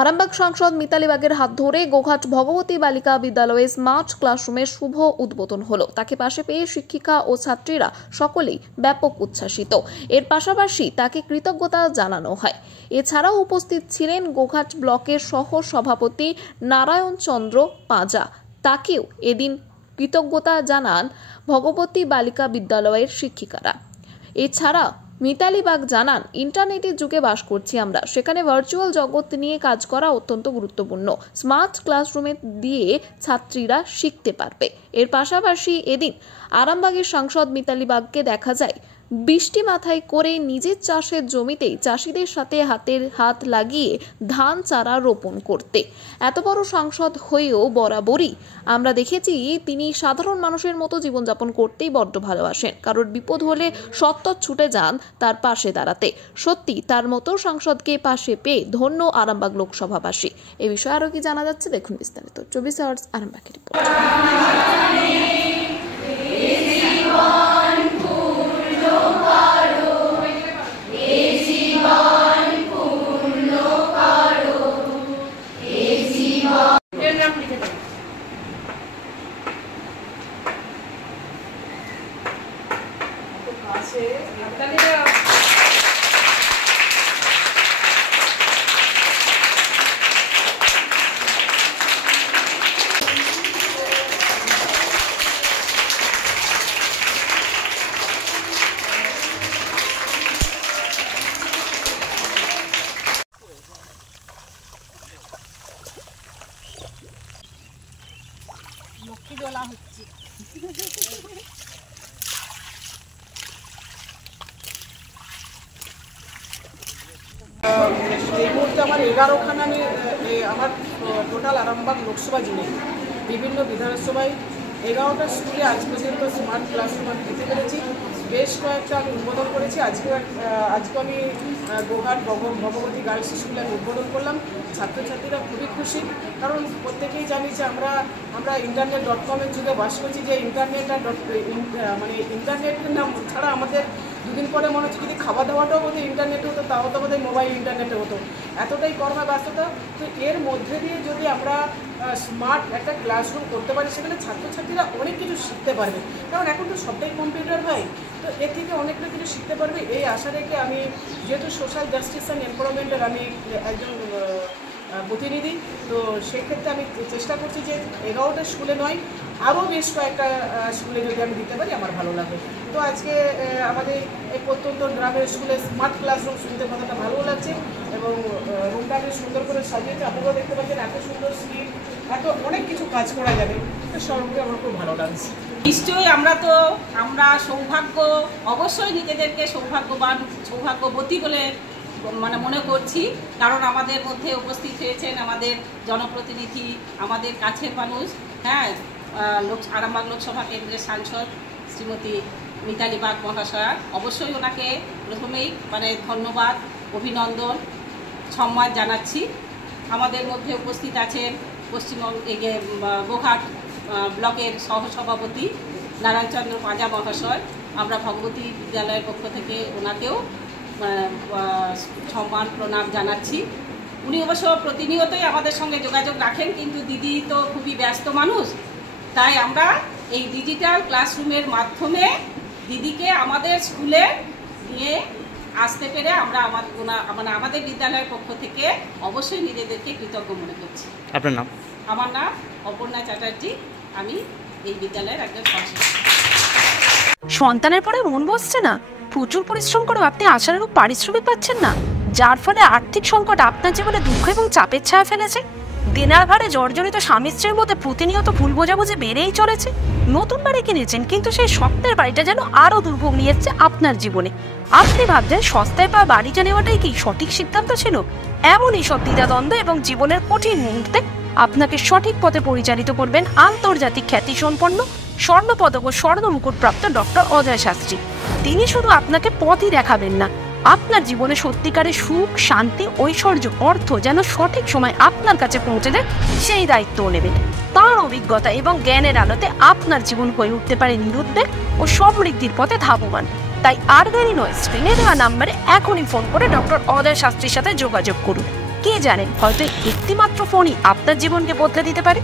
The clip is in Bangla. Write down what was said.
আরামবাগ সাংসদ মিতালি বাগের হাত ধরে গোঘাট ভগবতী বালিকা বিদ্যালয়ে স্মার্ট ক্লাসরুমের শুভ উদ্বোধন হলো। তাকে পাশে পেয়ে শিক্ষিকা ও ছাত্রীরা সকলেই ব্যাপক উচ্ছ্বাসিত। এর পাশাপাশি তাকে কৃতজ্ঞতা জানানো হয়। এছাড়াও উপস্থিত ছিলেন গোঘাট ব্লকের সহ সভাপতি নারায়ণ চন্দ্র পাঁজা। তাকেও এদিন কৃতজ্ঞতা জানান ভগবতী বালিকা বিদ্যালয়ের শিক্ষিকারা। এছাড়া মিতালি বাগ জানান, ইন্টারনেটের যুগে বাস করছি আমরা, সেখানে ভার্চুয়াল জগৎ নিয়ে কাজ করা অত্যন্ত গুরুত্বপূর্ণ। স্মার্ট ক্লাসরুমে দিয়ে ছাত্রীরা শিখতে পারবে। এর পাশাপাশি এদিন আরামবাগের সাংসদ মিতালি বাগকে দেখা যায় বৃষ্টি মাথায় করে নিজের চাষের জমিতেই চাষিদের সাথে হাতের হাত লাগিয়ে ধান চারা রোপণ করতে। এত বড় সাংসদ হয়েও বরাবরই আমরা দেখেছি তিনি সাধারণ মানুষের মতো জীবনযাপন করতেই বড্ড ভালোবাসেন। কারোর বিপদ হলে সত্তর ছুটে যান তার পাশে দাঁড়াতে। সত্যি তার মতো সাংসদকে পাশে পেয়ে ধন্য আরামবাগ লোকসভাবাসী। এ বিষয়ে আরো কি জানা যাচ্ছে দেখুন বিস্তারিত। 24 আওয়ার্স আরামবাগের রিপোর্ট। লক্ষ্মী ডলা হচ্ছে। এই মুহূর্তে আমার 11খানা আমার টোটাল আরামবাগ লোকসভা জুড়ে বিভিন্ন বিধানসভায় 11টা স্কুলে আজ পর্যন্ত স্মার্ট ক্লাসরুম আমি দিতে পেরেছি। বেশ কয়েকটা আমি উদ্বোধন করেছি। আজকে আমি গোঘাট ভগবতী গার্লস স্কুলে আমি উদ্বোধন করলাম। ছাত্রছাত্রীরা খুবই খুশি, কারণ প্রত্যেকেই জানি যে আমরা internet.com-এর যুগে বাস করছি, যে ইন্টারনেট না ছাড়া আমাদের দুদিন পরে মনে হচ্ছে যদি খাওয়া দাওয়াটাও হতো ইন্টারনেটে হতো, তাও তো আমাদের মোবাইল ইন্টারনেটে হতো, এতটাই কর্মে ব্যস্ততা। তো এর মধ্যে দিয়ে যদি আমরা স্মার্ট একটা ক্লাসরুম করতে পারি, সেখানে ছাত্রছাত্রীরা অনেক কিছু শিখতে পারবে, কারণ এখন তো সবটাই কম্পিউটার ভাই। তো এর থেকে অনেকটা কিছু শিখতে পারবে এই আশা রেখে আমি, যেহেতু সোশ্যাল জাস্টিস অ্যান্ড এমপ্লয়মেন্টের আমি একজন প্রতিনিধি, তো সেক্ষেত্রে আমি চেষ্টা করছি যে 11টা স্কুলে নয়, আরও বেশ কয়েকটা স্কুলে যদি আমি দিতে পারি আমার ভালো লাগে। তো আজকে আমাদের এই প্রত্যন্ত গ্রামের স্কুলে স্মার্ট ক্লাসরুম শুনতে কথাটা ভালো লাগছে, এবং রুমটা বেশ সুন্দর করে সাজিয়েছে। আপনারাও দেখতে পাচ্ছেন এত সুন্দর স্ক্রিন, এত অনেক কিছু কাজ করা যাবে, তো সর্বকে আমার খুব ভালো লাগছে। নিশ্চয়ই আমরা সৌভাগ্য, অবশ্যই নিজেদেরকে সৌভাগ্যবতী বলে মনে করছি, কারণ আমাদের মধ্যে উপস্থিত হয়েছেন আমাদের জনপ্রতিনিধি, আমাদের কাছের মানুষ, হ্যাঁ, আরামবাগ লোকসভা কেন্দ্রের সাংসদ শ্রীমতী মিতালি বাগ মহাশয়া। অবশ্যই ওনাকে প্রথমেই ধন্যবাদ, অভিনন্দন, সম্মান জানাচ্ছি। আমাদের মধ্যে উপস্থিত আছেন গোঘাট ব্লকের সহসভাপতি নারায়ণচন্দ্র পাঁজা মহাশয়। আমরা ভগবতী বিদ্যালয়ের পক্ষ থেকে ওনাকেও সম্মান প্রণাম জানাচ্ছি। উনি অবশ্য প্রতিনিয়তই আমাদের সঙ্গে যোগাযোগ রাখেন, কিন্তু দিদি তো খুবই ব্যস্ত মানুষ, তাই আমরা এই ডিজিটাল ক্লাসরুমের মাধ্যমে দিদিকে আমাদের স্কুলে নিয়ে আসতে পেরে আমরা আমাদের বিদ্যালয়ের পক্ষ থেকে অবশ্যই নিজেদেরকে কৃতজ্ঞ মনে করছি। আপনার নাম? আমার নাম অপর্ণা চ্যাটার্জি, আমি এই বিদ্যালয়ের একজন শিক্ষক। সন্তানের পরে মন বসছে না, প্রচুর পরিশ্রম করেও আপনি আশানুরূপ পারিশ্রমিক পাচ্ছেন না, যার ফলে আর্থিক সংকট আপনার জীবনে দুঃখ এবং চাপের ছায়া ফেলেছে। দেনার ভারে জর্জরিত স্বামী স্ত্রীর মধ্যে প্রতিনিয়ত ভুল বোঝাবুঝি বেড়েই চলেছে। নতুন বাড়ি কিনেছেন, কিন্তু সেই স্বপ্নের বাড়িটা যেন আরো দুর্ভোগ নিয়ে এসেছে আপনার জীবনে। আপনি ভাবছেন সস্তায় পাওয়া বাড়িটা নেওয়াটাই কি সঠিক সিদ্ধান্ত ছিল? এমনই সব দ্বিধাদ্বন্দ্ব এবং জীবনের কঠিন মুহূর্তে আপনাকে সঠিক পথে পরিচালিত করবেন আন্তর্জাতিক খ্যাতিসম্পন্ন স্বর্ণপদক ও স্বর্ণ মুকুটপ্রাপ্ত ডক্টর অজয় শাস্ত্রী। তিনি শুধু আপনাকে পথই দেখাবেন না, আপনার জীবনে সত্যিকারের সুখ, শান্তি, ঐশ্বর্য, অর্থ যেন সঠিক সময় আপনার কাছে পৌঁছে দেয়, সেই দায়িত্বও নেবেন। তার অভিজ্ঞতা এবং জ্ঞানের আলোতে আপনার জীবন হয়ে উঠতে পারে নিরুদ্বেগ ও সমৃদ্ধির পথে ধাবমান। তাই আর দেরি নয়, স্ক্রিনে দেওয়া নাম্বারে এখনই ফোন করে ডক্টর অজয় শাস্ত্রীর সাথে যোগাযোগ করুন। কে জানে, হয়তো একটি মাত্র ফোনই আপনার জীবনকে বদলে দিতে পারে।